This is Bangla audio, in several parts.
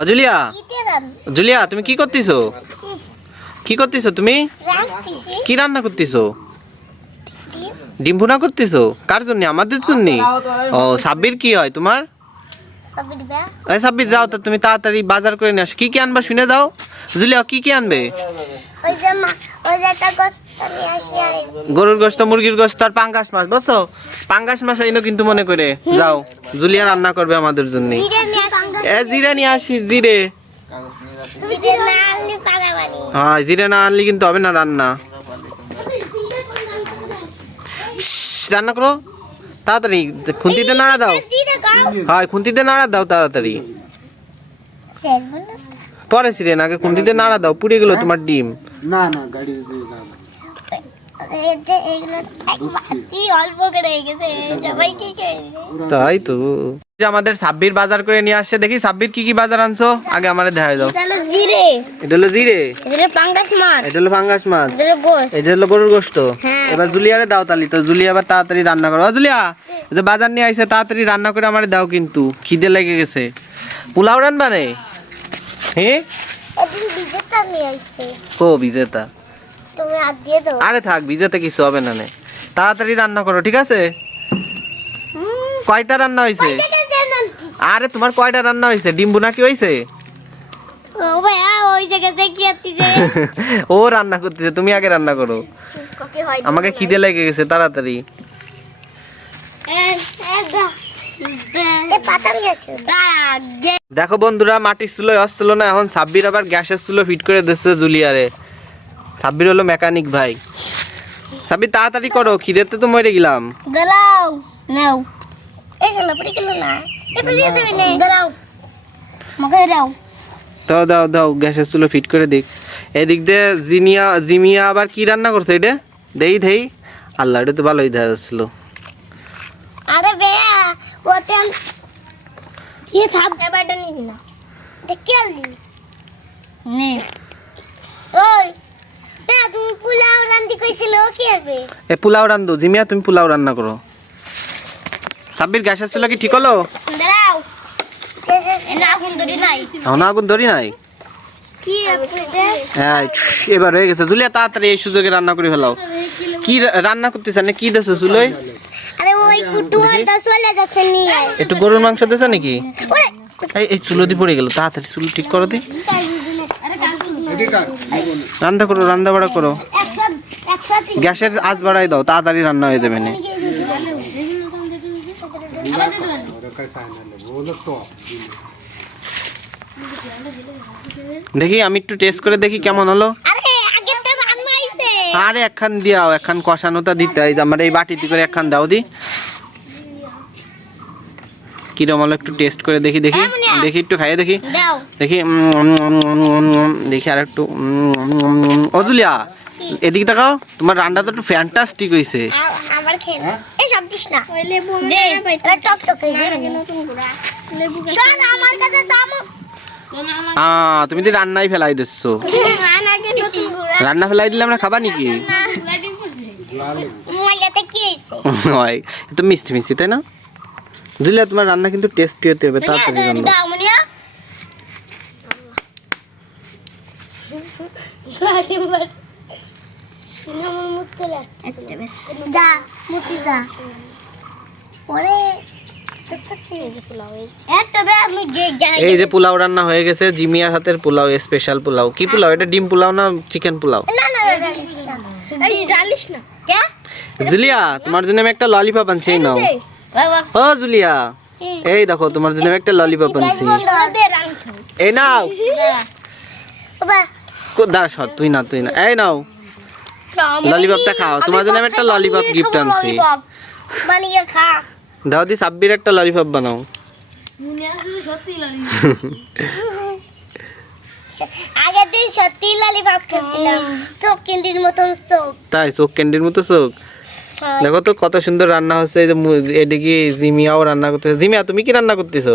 জুলিয়া? জুলিয়া তুমি কি করতেছো? কি? করতেছো তুমি? কি রান্না করতেছো? ডিম। ভুনা করতেছো? কার জন্য? আমাদের জন্য? ও সাব্বির কি হয় তোমার? এই সাব্বির যাও তো তুমি তাড়াতাড়ি বাজার করে নিয়ে আসো। কি কি আনবা শুনে দাও। জুলিয়া কি কি আনবে? গরুর গোস্ত মুরগির গোস্ত আর পাঙ্গাস মাছ বুঝছ? পাঙ্গাস মাছ আইনো কিন্তু মনে করে। যাও জুলিয়া রান্না করবে আমাদের জন্য। এ জিরে নিয়ে আসি জিরে। হ্যাঁ জিরে না আনলে কিন্তু হবে না রান্না। রান্না করো। তাড়াতাড়ি খুন্তিতে নাড়া দাও। হয় খুন্তিতে নাড়া দাও তাড়াতাড়ি। পরে ছিলেন আগে খুন্তিতে নাড়া দাও পুড়ে গেলো তোমার ডিম। না না গাড়ি তাই তো। যে আমাদের সাব্বির বাজার করে নিয়ে আসছে দেখি সাব্বির কি কি বাজার আনছো? আগে আমারে দেখা দাও। এটা হলো জিরে। এটা হলো জিরে? এটা হলো পাঙ্গাস মাছ। এটা হলো ফাঙ্গাস মাছ? এটা হলো গোস্ত। এটা হলো গরুর গোস্ত? হ্যাঁ। এবার জুলিয়ারে দাও তালি তো জুলিয়া এবার তাড়াতাড়ি রান্না করো। জুলিয়া যে বাজার নিয়ে আইছে তাড়াতাড়ি রান্না করে আমারে দাও কিন্তু খিদে লেগে গেছে। পোলাও রান্না নে? হ্যাঁ ও বিজেতা। তুমি হাত দিয়ে দাও। আরে থাক বিজেতা কিছু হবে না নে। তাড়াতাড়ি রান্না করো ঠিক আছে? কয়টা রান্না হয়েছে আরে তোমার কয়টা রান্না হয়েছে ডিম বুনা কি হয়েছে ও ভাইয়া ওই জায়গাতে কি আত্তিছে ও রান্না করতেছে তুমি আগে রান্না করো। হয় আমাকে খিদে লেগে গেছে তাড়াতাড়ি। দেখো বন্ধুরা মাটির চুলোয় আসছিল না এখন সাব্বির আবার গ্যাসের চুলো ফিট করে দিচ্ছে জুলিয়ারে। সাব্বির হলো মেকানিক ভাই। সাব্বির তাড়াতাড়ি করো খিদেতে তো মরে গেলাম। দাঁড়াও নাও। দাও দাও দাও। দাও। গ্যাসের চুলো ফিট করে দিক। এদিক দিয়ে জিনিয়া জিমিয়া আবার কি রান্না করছে এটা? দেই দেই। আল্লাহ এটা তো ভালোই দেখা যাচ্ছিল আরে বেয়া ওতে কি থাক এবারটা নিবি না। এটা কে আনলি নে। ওই তা তুমি পোলাও রান্দি কইছিল কি আসবে এ পোলাও রান্ধো। জিমিয়া তুমি পোলাও রান্না করো। সাব্বির গ্যাসের চুলো কি ঠিক হলো? এখন আগুন ধরি নাই? হ্যাঁ এবার হয়ে গেছে। জুলিয়া তাড়াতাড়ি এই সুযোগে রান্না করে ফেলাও। কি রান্না করতেছ? না কি দেছো চুলোয়? একটু গরুর মাংস দেছো নাকি? এই এই চুলো দিয়ে পড়ে গেল। তাড়াতাড়ি চুলো ঠিক করো দি। রান্না করো রান্না বাড়া করো। গ্যাসের আঁচ বাড়াই দাও। তাড়াতাড়ি রান্না হয়ে যাবে না ওরা কাছে আয় না লে, বলো তো দেখি আমি একটু টেস্ট করে দেখি কেমন হলো আরে একখান দিয়াও একখান কষানোটা দিতে হয় আমার এই বাটিতে করে একখান দাও দি কিরম হলো একটু টেস্ট করে দেখি দেখি দেখি একটু খাইয়ে দেখি দেখি দেখি আর একটু উম, উম, উম, উম। ও জুলিয়া এদিকে তাকাও তোমার রান্না তো একটু ফ্যান্টাস্টিক হয়েছে দিস না। দে এটা টক টক যাবে। শোন আমার কাছে চামচ তুমি তো রান্নাই ফেলাই দিচ্ছো। রান্না ফেলাই দিলে আমরা খাবা নাকি? তো মিষ্টি মিষ্টি তাই না? জুলিয়া তোমার রান্না কিন্তু টেস্টি হতে হবে তাড়াতাড়ি রান্না। যা যা। পরে এই যে পোলাও রান্না হয়ে গেছে জিমিয়ার হাতের পোলাও স্পেশাল পোলাও। কি পোলাও? এটা ডিম পোলাও না চিকেন পোলাও? না না ডালিস না এই ডালিস না। কে? জুলিয়া তোমার জন্য আমি একটা ললিপপ আনছি এই নাও। ও জুলিয়া। এই দেখো তোমার জন্য আমি একটা ললিপপ আনছি। এই নাও। দাঁড়া সর তুই না তুই না। এই নাও। ললিপপটা খাও। তোমার জন্য আমি একটা ললিপপ গিফট আনছি। বানিয়ে খা। দাও দি সাব্বির একটা ললিপপ বানাও। আগের দিন সত্যি ললিপপ খেয়েছিলাম। চোখ ক্যান্ডির মতন চোখ। তাই চোখ ক্যান্ডির মতো চোখ? দেখো তো কত সুন্দর রান্না হচ্ছে। এই যে এদিকে জিমিয়াও রান্না করতেছে। জিমিয়া তুমি কি রান্না করতেছো?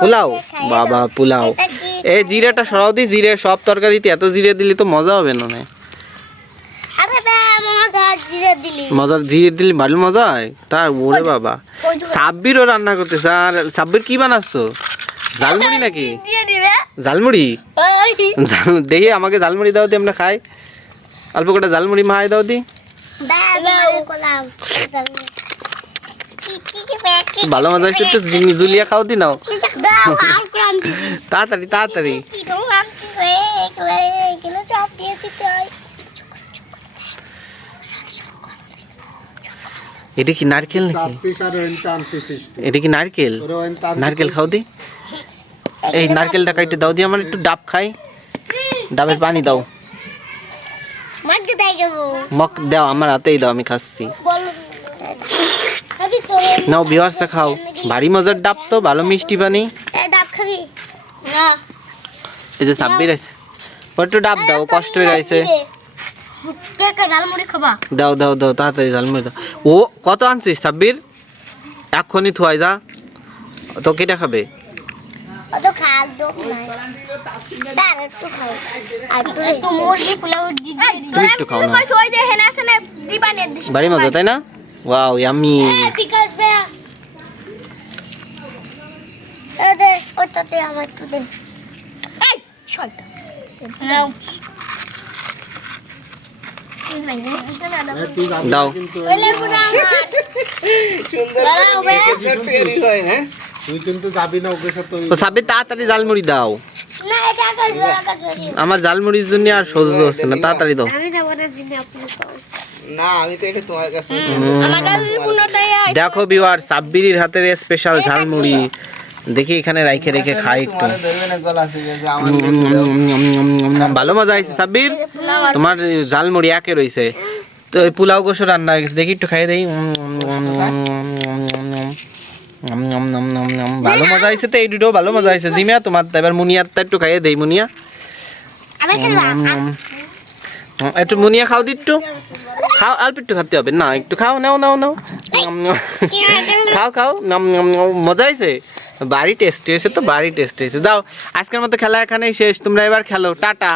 পোলাও। বাবা পোলাও। এই জিরেটা সরাও দি জিরে সব তরকারিতে এত জিরে দিলে তো মজা হবে না। মজা জিরে দিলি দিলে ভালো মজা হয় তা ওরে বাবা সাব্বিরও রান্না করতেছে আর সাব্বির কি বানাচ্ছো ঝালমুড়ি নাকি দিয়ে ঝালমুড়ি জাল- দেখি আমাকে ঝালমুড়ি দাও দি আমরা খাই অল্প করে ঝালমুড়ি মাহাই দাও দি ভালো মজা হয়েছে একটু জুলিয়া খাও দি নাও তাড়াতাড়ি তাড়াতাড়ি কি তো রাখছি রে একলে একলে চাপ দিয়ে দিতে হয় এটা কি নারকেল নাকি। এটা কি নারকেল। নারকেল খাও দি। এই নারকেলটা কাইটে দাও দি, আমার একটু ডাব খাই। ডাবের পানি দাও। মক দাও, আমার হাতেই দাও, আমি খাচ্ছি। নাও বিহারসা খাও। ভারী মজার ডাব তো, ভালো মিষ্টি পানি। এই যে সাব্বির আছে একটু ডাব দাও, কষ্ট হয়ে খাবা দাও দাও দাও তাড়াতাড়ি ঝালমুড়ি দাও। ও কত আনছিস সাব্বির? এক্ষুনি থুয়াই যা। তো কেটা খাবে? তাই না। ইয়ামি। ওটাতে আমার দাও। সাবির তাড়াতাড়ি জালমুড়ি দাও। আমার জালমুড়ির জন্য আর সহ্য হচ্ছে না তাড়াতাড়ি দাও। দেখো বিওয়ার সাব্বির হাতের স্পেশাল ঝালমুড়ি। দেখি এখানে রাইখে রেখে খাই একটু ভালো মজা আইছে সাব্বির তোমার ঝালমুড়ি একে রইছে তো ওই পোলাও গোসো রান্না হয়ে গেছে দেখি একটু খাই দেই ভালো মজা আইছে তো এই দুটো ভালো মজা আইছে জিমিয়া তোমার এবার মুনিয়ার তা একটু খাইয়ে দেই মুনিয়া একটু মুনিয়া খাও দি একটু খাও অল্প একটু খাতে হবে না একটু খাও নাও নাও নাও খাও খাও মজা আইছে বাড়ি টেস্ট হয়েছে তো, বাড়ি টেস্ট হয়েছে। দাও, আজকের মতো খেলা এখানেই শেষ। তোমরা এবার খেলো। টাটা।